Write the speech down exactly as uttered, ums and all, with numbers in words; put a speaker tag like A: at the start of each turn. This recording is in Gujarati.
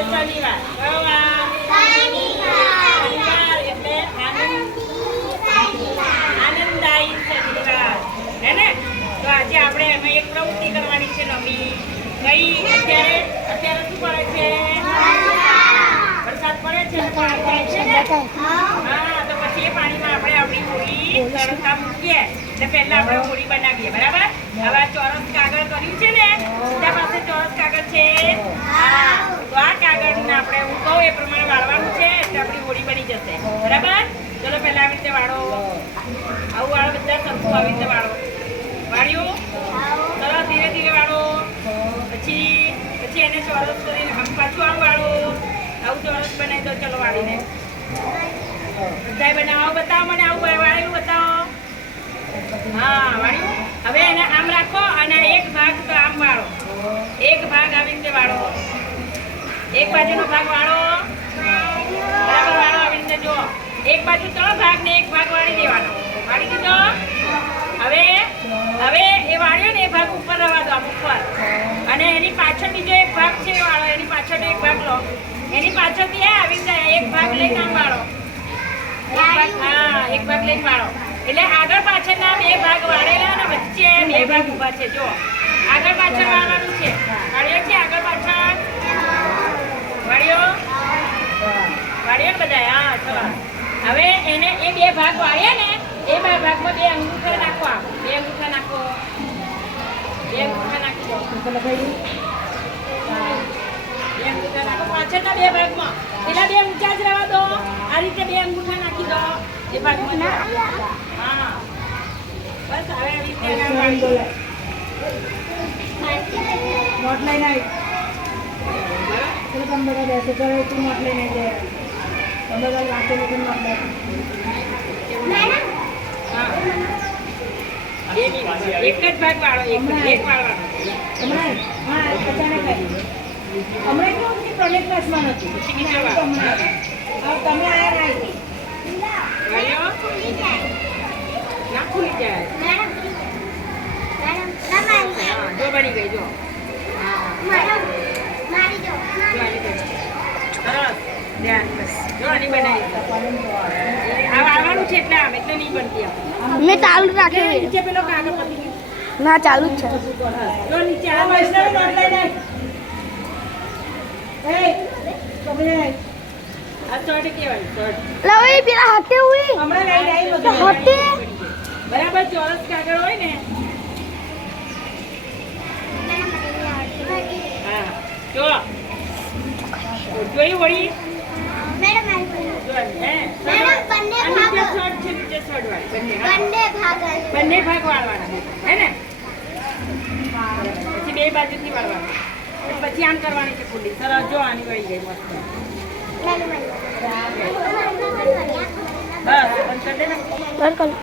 A: શનિવાર કયો વાર શનિવાર એટલે આનંદદાયી શનિવાર હે ને તો આજે આપણે એમાં એક પ્રવૃત્તિ કરવાની છે નવી કઈ અત્યારે અત્યારે શું પડે છે વરસાદ પડે છે પાણી થાય છે ને હા તો પછી એ પાણીમાં આપણે આપણી હોળી તરતા મૂકીએ એટલે પહેલા આપણે હોળી બનાવીએ બરાબર હવે ચોરસ કાગળ કર્યું છે ને બધા પાસે ચોરસ કાગળ છે હા તો આ કાગળને આપણે હું કહું એ પ્રમાણે વાળવાનું છે એટલે આપણી હોળી બની જશે બરાબર ચલો પહેલા આવી રીતે વાળો આવું વાળો બધા સરખું આવી રીતે વાળો વાળ્યું ચલો ધીરે ધીરે વાળો પછી પછી એને ચોરસ કરીને પાછું આવું વાળો આવું ચોરસ બનાવી દો ચલો વાળીને બધા બનાવો બતાવો મને આવું વાળેલું બતાવો હા વાળ્યું હવે એને આમ રાખો અને એક ભાગ તો આમ વાળો એક ભાગ આવી રીતે વાળો એક બાજુનો ભાગ વાળો બરાબર વાળો આવી રીતે જો એક બાજુ ત્રણ ભાગ ને એક ભાગ વાળી દેવાનો વાળી દીધો હવે હવે એ વાળ્યો ને એ ભાગ ઉપર રવા દો આમ ઉપર અને એની પાછળ બીજો એક ભાગ છે વાળો એની પાછળ એક ભાગ લો એની પાછળથી આવી જાય એક ભાગ લઈને આમ વાળો એક ભાગ હા એક ભાગ લઈને વાળો એટલે આગળ પાછળના બે ભાગ વાળેલા અને વચ્ચે બે ભાગ ઊભા છે જો આગળ પાછળ વાળવાનું છે વાળ્યો છે આગળ પાછળ વાળ્યો વાળ્યો ને બધા હા ચલો હવે એને એ બે ભાગ વાળ્યા ને એ બે ભાગમાં બે અંગૂઠા નાખો આમ બે અંગૂઠા નાખો બે અંગૂઠા નાખી દો પાછળના બે ભાગમાં પેલા બે ઊંચા જ રહેવા દો આ રીતે બે અંગૂઠા નાખી દો એ ભાગમાં હા બસ હવે આવી રીતે નોટ લઈને આવી ચલો તમે બધા બેસો તો તું નોટ લઈને આવી તમે બધા વાંચો લોકો નોટ લઈ એક જ ભાગ વાળો એક એક વાળવાનો હમણાં હા અચાનક આવી હમણાં કેવું કે પ્રણેક ક્લાસમાં નથી તમે આયા નહીં ના ખુલી જાય જો બની ગઈ જો સરસ જો આની બનાવી આ વાળવાનું છે એટલે આમ એટલે નહીં બનતી
B: મેં ચાલુ રાખ્યું
A: નીચે પેલો કાગળ પતી ગયો
B: ના ચાલુ જ છે
A: જો નીચે આ વૈષ્ણવ નોટ લઈને એ તમે આ ચોટ કેવાય ચોટ
B: લવે પેલા હાથે ઉઈ
A: હમણાં લઈ લઈ બધું
B: હાથે
A: બરાબર ચોરસ કાગળ હોય ને હા જો જોઈ વળી
B: મેડમ
A: હે
B: મેડમ બંને ભાગ
A: શોર્ટ છે નીચે શોર્ટ વાળી બંને
B: બંને ભાગ
A: બંને ભાગ વાળવાના હે ને પછી બે બાજુથી વાળવાના પછી આમ કરવાની છે ફૂલી સરસ જો આની વળી ગઈ મસ્ત બસ બંધ કરી દે ને